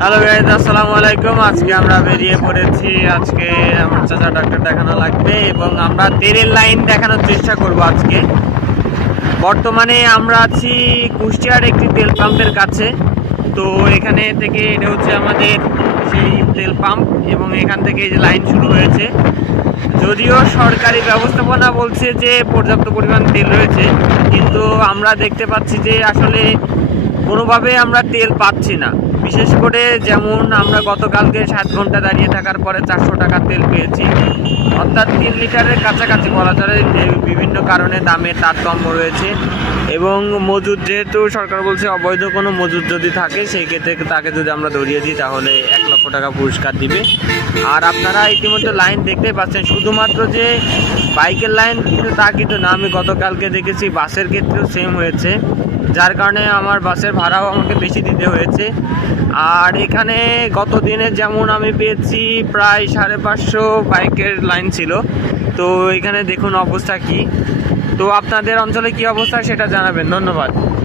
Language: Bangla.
হ্যালো গাইজ, আসসালামু আলাইকুম। আজকে আমরা বেরিয়ে পড়েছি। আজকে আমার চাচা ডাক্তার দেখানো লাগবে এবং আমরা তেলের লাইন দেখানোর চেষ্টা করব আজকে। বর্তমানে আমরা আছি কুষ্টিয়ার একটি তেল পাম্পের কাছে। তো এখানে থেকে এটা হচ্ছে আমাদের সেই তেল পাম্প এবং এখান থেকে যে লাইন শুরু হয়েছে। যদিও সরকারি ব্যবস্থাপনা বলছে যে পর্যাপ্ত পরিমাণ তেল রয়েছে, কিন্তু আমরা দেখতে পাচ্ছি যে আসলে কোনোভাবে আমরা তেল পাচ্ছি না। বিশেষ করে যেমন আমরা গতকালকে 7 ঘন্টা দাঁড়িয়ে থাকার পরে 400 টাকার তেল পেয়েছি, অর্থাৎ 3 লিটারের কাছাকাছি বলা যায়। যে বিভিন্ন কারণে দামের তারতম্য রয়েছে এবং মজুদ, যেহেতু সরকার বলছে অবৈধ কোনো মজুদ যদি থাকে সেই ক্ষেত্রে তাকে যদি আমরা ধরিয়ে দিই তাহলে 1 লক্ষ টাকা পুরস্কার দিবে। আর আপনারা ইতিমধ্যে লাইন দেখতেই পাচ্ছেন, শুধুমাত্র যে বাইকের লাইন কিন্তু তা কিন্তু না, আমি গতকালকে দেখেছি বাসের ক্ষেত্রেও সেম হয়েছে, যার কারণে আমার বাসের ভাড়াও আমাকে বেশি দিতে হয়েছে। আর এখানে গত দিনে যেমন আমি পেয়েছি প্রায় 550 বাইকের লাইন ছিল। তো এখানে দেখুন অবস্থা কি। তো আপনাদের অঞ্চলে কি অবস্থা সেটা জানাবেন। ধন্যবাদ।